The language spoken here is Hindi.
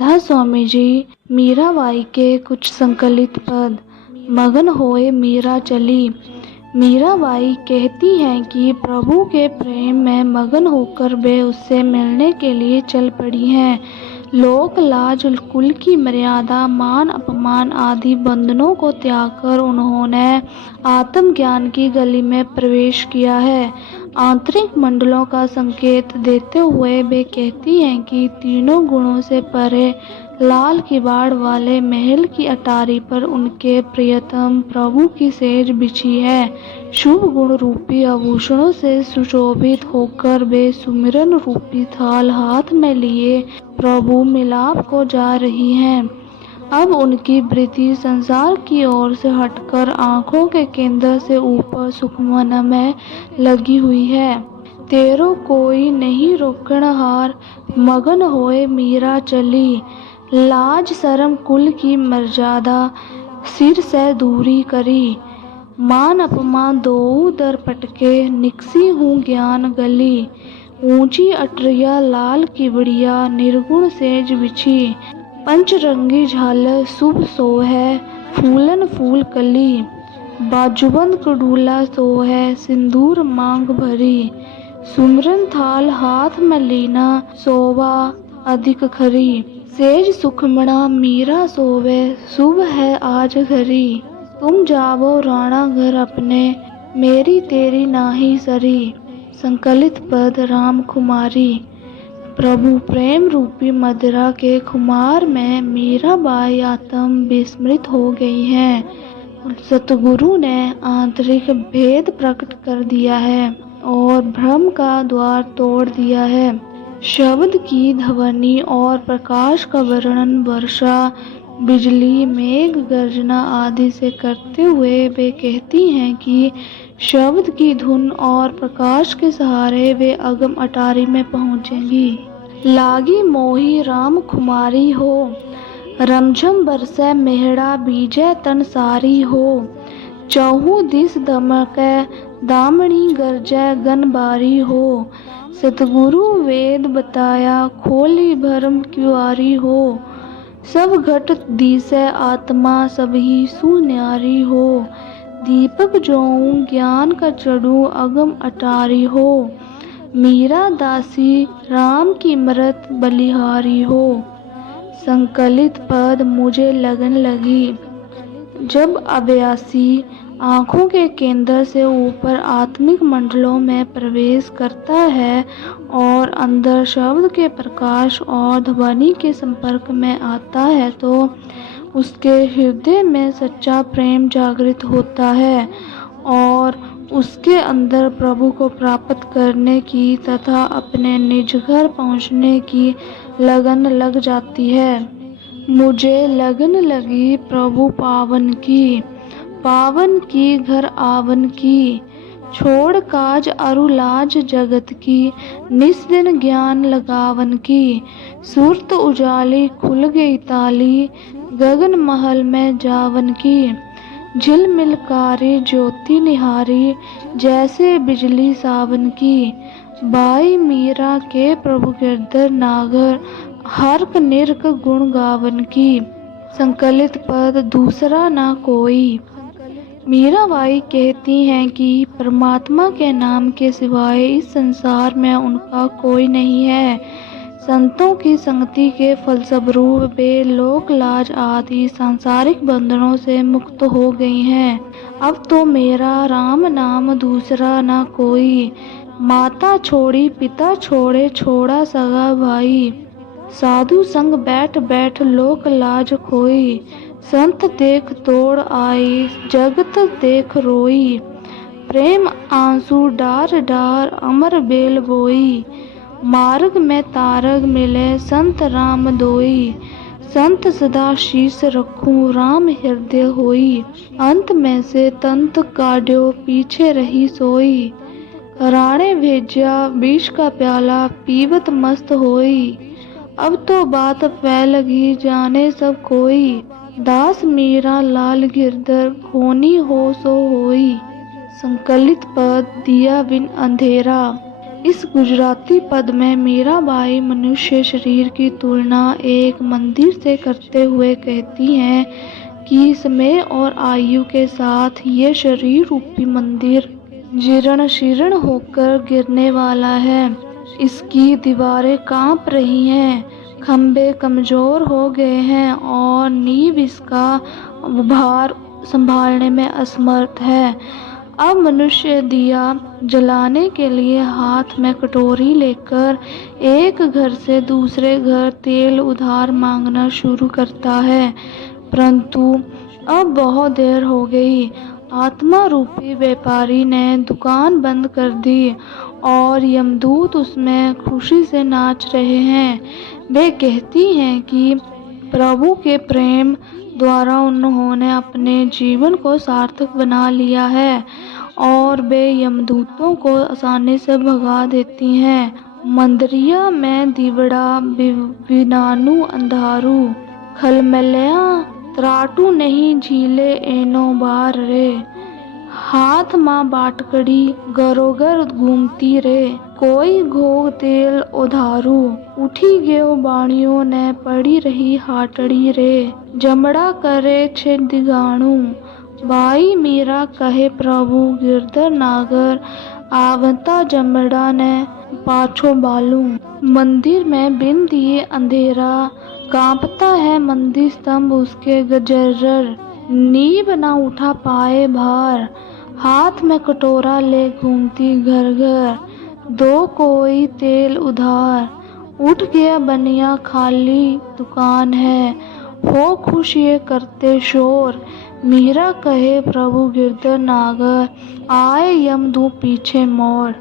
था स्वामी जी। मीराबाई के कुछ संकलित पद। मगन होए मीरा चली। मीराबाई कहती हैं कि प्रभु के प्रेम में मगन होकर वे उससे मिलने के लिए चल पड़ी हैं। लोक लाज, कुल की मर्यादा, मान अपमान आदि बंधनों को त्याग कर उन्होंने आत्मज्ञान की गली में प्रवेश किया है। आंतरिक मंडलों का संकेत देते हुए वे कहती हैं कि तीनों गुणों से परे लाल किवाड़ वाले महल की अटारी पर उनके प्रियतम प्रभु की सेज बिछी है। शुभ गुण रूपी आभूषणों से सुशोभित होकर वे सुमिरन रूपी थाल हाथ में लिए प्रभु मिलाप को जा रही हैं। अब उनकी वृत्ति संसार की ओर से हटकर आंखों के केंद्र से ऊपर सुखमन में लगी हुई है। तेरो कोई नहीं रोकनहार, मगन होए मीरा चली। लाज शरम कुल की मर्यादा, सिर से दूरी करी। मान अपमान दोऊ दर पटके, निकसी हूँ ज्ञान गली। ऊंची अटरिया लाल की बढ़िया, निर्गुण सेज बिछी। पंचरंगी झालर शुभ सोहै, फूलन फूल कली। बाजूबंद कडूला सोहै, सिंदूर मांग भरी। सुमरन थाल हाथ में लीना, शोभा अधिक खरी। सेज सुखमणा मीरा सोवे, शुभ है आज घरी। तुम जावो राणा घर अपने, मेरी तेरी नाही सरी। संकलित पद राम कुमारी। प्रभु प्रेम रूपी मदिरा के खुमार में मीराबाई आत्म विस्मृत हो गई हैं। सतगुरु ने आंतरिक भेद प्रकट कर दिया है और भ्रम का द्वार तोड़ दिया है। शब्द की ध्वनि और प्रकाश का वर्णन वर्षा, बिजली, मेघ गर्जना आदि से करते हुए वे कहती हैं कि शब्द की धुन और प्रकाश के सहारे वे अगम अटारी में पहुंचेंगी। लागी मोही राम खुमारी हो, रमझम बरसै मेहड़ा बीजे तन सारी हो। चौहू दिस दमकै दामनी गरजै गनबारी हो। सतगुरु वेद बताया खोली भरम क्युआरी हो। सब घट दिसै आत्मा सबही सुन्यारी हो। दीपक जोऊं ज्ञान का चढ़ू अगम अटारी हो। मीरा दासी राम की मृत बलिहारी हो। संकलित पद मुझे लगन लगी। जब अभ्यासी आँखों के केंद्र से ऊपर आत्मिक मंडलों में प्रवेश करता है और अंदर शब्द के प्रकाश और ध्वनि के संपर्क में आता है तो उसके हृदय में सच्चा प्रेम जागृत होता है और उसके अंदर प्रभु को प्राप्त करने की तथा अपने निज घर पहुँचने की लगन लग जाती है। मुझे लगन लगी प्रभु पावन की घर आवन की। छोड़ काज अरुलाज जगत की, निस दिन ज्ञान लगावन की। सूरत उजाली खुल गई ताली, गगन महल में जावन की। झिलमिलकारी ज्योति निहारी, जैसे बिजली सावन की। बाई मीरा के प्रभु गिरधर नागर, हर्क निरक गुण गावन की। संकलित पद दूसरा ना कोई। मीराबाई कहती हैं कि परमात्मा के नाम के सिवाय इस संसार में उनका कोई नहीं है। संतों की संगति के फलस्वरूप वे लोक लाज आदि सांसारिक बंधनों से मुक्त हो गई हैं। अब तो मेरा राम नाम दूसरा ना कोई। माता छोड़ी पिता छोड़े छोड़ा सगा भाई। साधु संग बैठ बैठ लोक लाज खोई। संत देख तोड़ आई जगत देख रोई। प्रेम आंसू डार डार अमर बेल बोई। मार्ग में तारग मिले संत राम दोई। संत सदा शीस रखूं राम हृदय होई। अंत में से तंत काढ़्यो पीछे रही सोई। राणे भेज्या विष का प्याला पीवत मस्त होई। अब तो बात फैल गई जाने सब कोई। दास मीरा लाल गिरधर होनी हो सो होई। संकलित पद दिया बिन अंधेरा। इस गुजराती पद में मीराबाई मनुष्य शरीर की तुलना एक मंदिर से करते हुए कहती हैं कि समय और आयु के साथ ये शरीर रूपी मंदिर जीर्ण शीर्ण होकर गिरने वाला है। इसकी दीवारें कांप रही हैं, खंभे कमजोर हो गए हैं और नींव इसका भार संभालने में असमर्थ है। अब मनुष्य दिया जलाने के लिए हाथ में कटोरी लेकर एक घर से दूसरे घर तेल उधार मांगना शुरू करता है, परंतु अब बहुत देर हो गई। आत्मा रूपी व्यापारी ने दुकान बंद कर दी और यमदूत उसमें खुशी से नाच रहे हैं। वे कहती हैं कि प्रभु के प्रेम द्वारा उन्होंने अपने जीवन को सार्थक बना लिया है और वे यमदूतों को आसानी से भगा देती हैं। मंदरिया में दीवड़ा विनानु अंधारू खलमलया त्राटू नहीं झीले एनो बार रे। हाथ माँ बाटकड़ी गरोगर घूमती रे, कोई घोग तेल उधारू उठी गयो बाणियों ने पड़ी रही हाटड़ी रे। जमड़ा करे छे दिगाणु बाई मीरा कहे प्रभु गिरधर नागर आवता जमड़ा ने पाछो बालू। मंदिर में बिन दिए अंधेरा कांपता है मंदिर स्तंभ उसके गजर्र। नींव न उठा पाए भार, हाथ में कटोरा ले घूमती घर घर। दो कोई तेल उधार, उठ गया बनिया खाली दुकान है। हो खुश ये करते शोर, मीरा कहे प्रभु गिरधर नागर आए यमदूत पीछे मोड़।